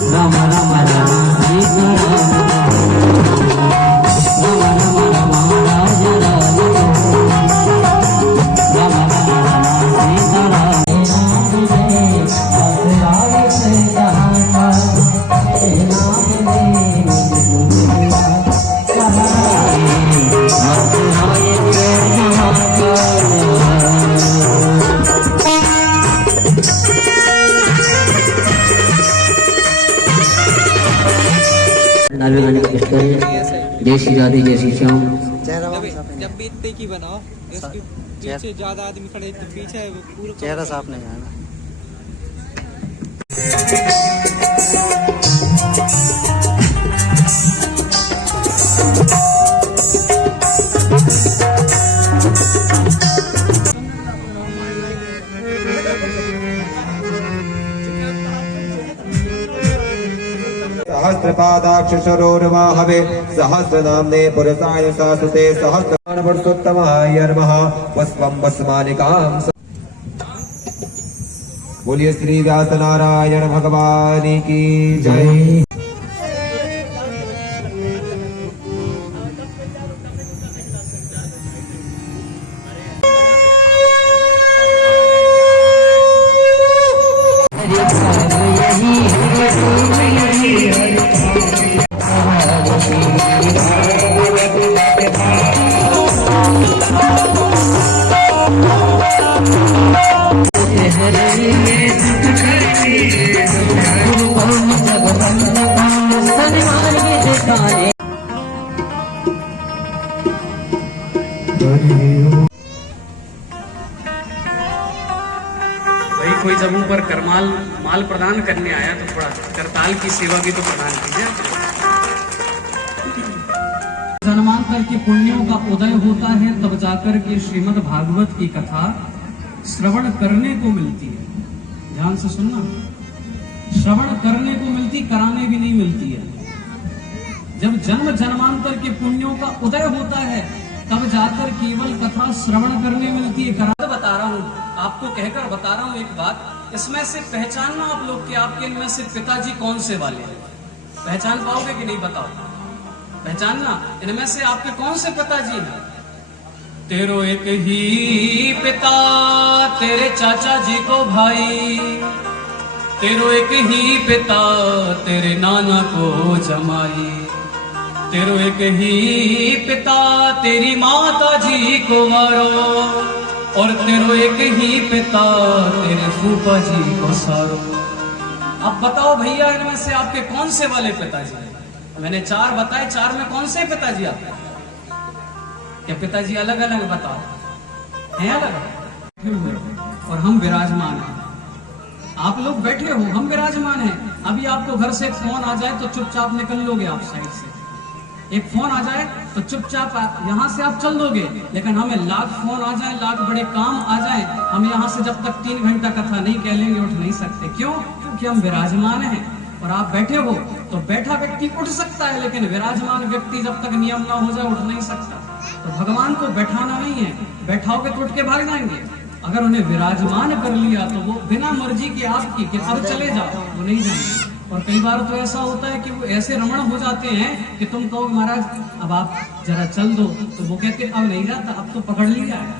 राम राम राम सीता राम राम राम राज राज राम राम राम सीता राम से जहां का नाम जय श्री राधे जय श्री श्याम। जब भी इतने की बनाओ, इसके पीछे ज्यादा आदमी खड़े तो पीछे है वो पूरा चेहरा साफ नहीं है ना। सहस्रपादाक्षरोर्वाहवे सहस्रनाम्ने पुरुषाय शाश्वते सहस्रपुरुषोत्तमाय नमः। वस्वं वस्मानिकां बोलिए श्री व्यास नारायण भगवान की जय। भाई कोई जब ऊपर करमाल माल प्रदान करने आया तो थोड़ा करताल की सेवा भी तो प्रदान कीजिए। जन्मांतर के पुण्यों का उदय होता है तब जाकर के श्रीमद् भागवत की कथा श्रवण करने को मिलती है। ध्यान से सुनना, श्रवण करने को मिलती, कराने भी नहीं मिलती है। जब जन्म जन्मांतर के पुण्यों का उदय होता है तब जाकर केवल कथा श्रवण करने मिलती है। बता रहा हूँ, आपको कहकर बता रहा हूँ एक बात, इसमें से पहचानना आप लोग कि आपके इनमें से पिताजी कौन से वाले हैं। पहचान पाओगे कि नहीं, बताओ। पहचानना, इनमें से आपके कौन से पिताजी हैं। तेरो एक ही पिता तेरे चाचा जी को भाई, तेरो एक ही पिता तेरे नाना को जमाई, तेरो एक ही पिता तेरी माता जी को मारो, और तेरो एक ही पिता तेरे फूफा जी को सारो। अब बताओ भैया, इनमें से आपके कौन से वाले पिताजी हैं। मैंने चार बताए, चार में कौन से पिताजी आपके, क्या पिताजी अलग अलग बताओ हैं, अलग। और हम विराजमान हैं, आप लोग बैठे हो, हम विराजमान हैं। अभी आपको घर से फोन आ जाए तो चुपचाप निकल लोगे आप साइड से। एक फोन आ जाए तो चुपचाप यहाँ से आप चल दोगे, लेकिन हमें लाख फोन आ जाए, लाख बड़े काम आ जाए, हम यहाँ से जब तक 3 घंटा कथा नहीं कह लेंगे उठ नहीं सकते। क्यों? क्योंकि हम विराजमान हैं। और आप बैठे हो तो बैठा व्यक्ति उठ सकता है, लेकिन विराजमान व्यक्ति जब तक नियम ना हो जाए उठ नहीं सकता। तो भगवान को बैठाना नहीं है, बैठाओगे तो उठ के भाग जाएंगे। अगर उन्हें विराजमान कर लिया तो वो बिना मर्जी के आपकी कि अब चले जाओ, वो नहीं जाएंगे। और कई बार तो ऐसा होता है कि वो ऐसे रमण हो जाते हैं कि तुम कहो महाराज अब आप जरा चल दो, तो वो कहते अब नहीं जाता, अब तो पकड़ लिया है।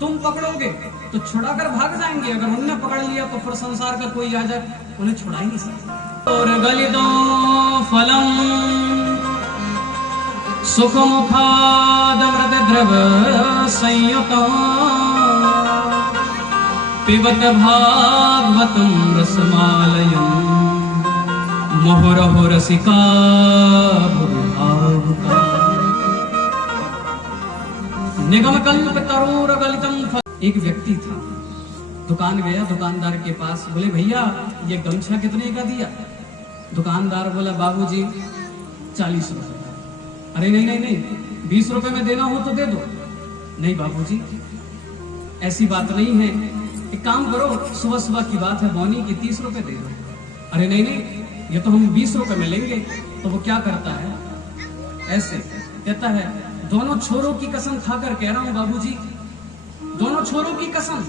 तुम पकड़ोगे तो छुड़ाकर भाग जाएंगे, अगर उनने पकड़ लिया तो फिर संसार का कोई आ जाए उन्हें छुड़ा ही नहीं सकता। और गलिदो फलम सुख मुखाद व्रत द्रव संयुतम पिबत भागवतम रसमालयम मोहरहो रसिका भुभावुका निगम कल्प तरूर गलितम फल। एक व्यक्ति था, दुकान गया, दुकानदार के पास, बोले भैया ये गमछा कितने का दिया। दुकानदार बोला बाबूजी 40 रुपए का। अरे नहीं नहीं नहीं, 20 रुपए में देना हो तो दे दो। नहीं बाबूजी ऐसी बात नहीं है, एक काम करो, सुबह सुबह की बात है बौनी की, 30 रुपए दे दो। अरे नहीं नहीं, ये तो हम 20 रुपए में लेंगे। तो वो क्या करता है, ऐसे कहता है दोनों छोरों की कसम खाकर कह रहा हूं बाबूजी, दोनों छोरों की कसम,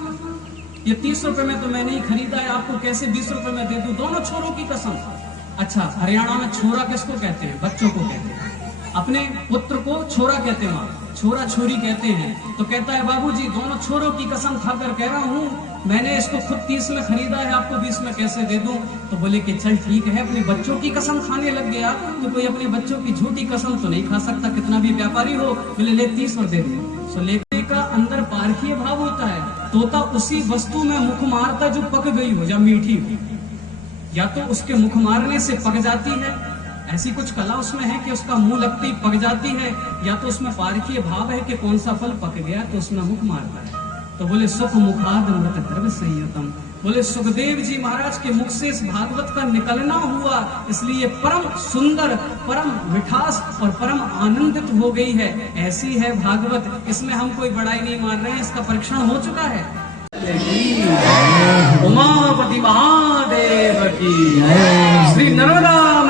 ये 30 रुपए में तो मैं नहीं खरीदा है, आपको कैसे 20 रुपए में दे दूं, दोनों छोरों की कसम। अच्छा, हरियाणा में छोरा किसको कहते हैं? बच्चों को कहते हैं। अपने पुत्र को छोरा कहते हैं, वहां छोरा छोरी कहते हैं। तो कहता है बाबूजी दोनों छोरों की कसम खाकर कह रहा हूँ, मैंने इसको खुद 30 में खरीदा है, आपको 20 में कैसे दे दूं? तो बोले कि चल ठीक है, अपने बच्चों की कसम खाने लग गया तो कोई अपने बच्चों की झूठी कसम तो नहीं खा सकता, कितना भी व्यापारी हो। बोले ले 30 और दे दे। सो लेने का अंदर पारखीय भाव होता है। तोता उसी वस्तु में मुख मारता जो पक गई हो या मीठी हो, या तो उसके मुख मारने से पक जाती है, ऐसी कुछ कला उसमें है कि उसका मुंह लगते ही पक जाती है, या तो उसमें पारखीय भाव है कि कौन सा फल पक गया तो उसमें मुख मारता है। तो बोले सुख मुखाद मृत द्रव्य संयतम, बोले सुखदेव जी महाराज के मुख से इस भागवत का निकलना हुआ, इसलिए परम सुंदर, परम मिठास और परम आनंदित हो गई है। ऐसी है भागवत, इसमें हम कोई बड़ाई नहीं मार रहे हैं, इसका परीक्षण हो चुका है। उमापति महादेव की जय।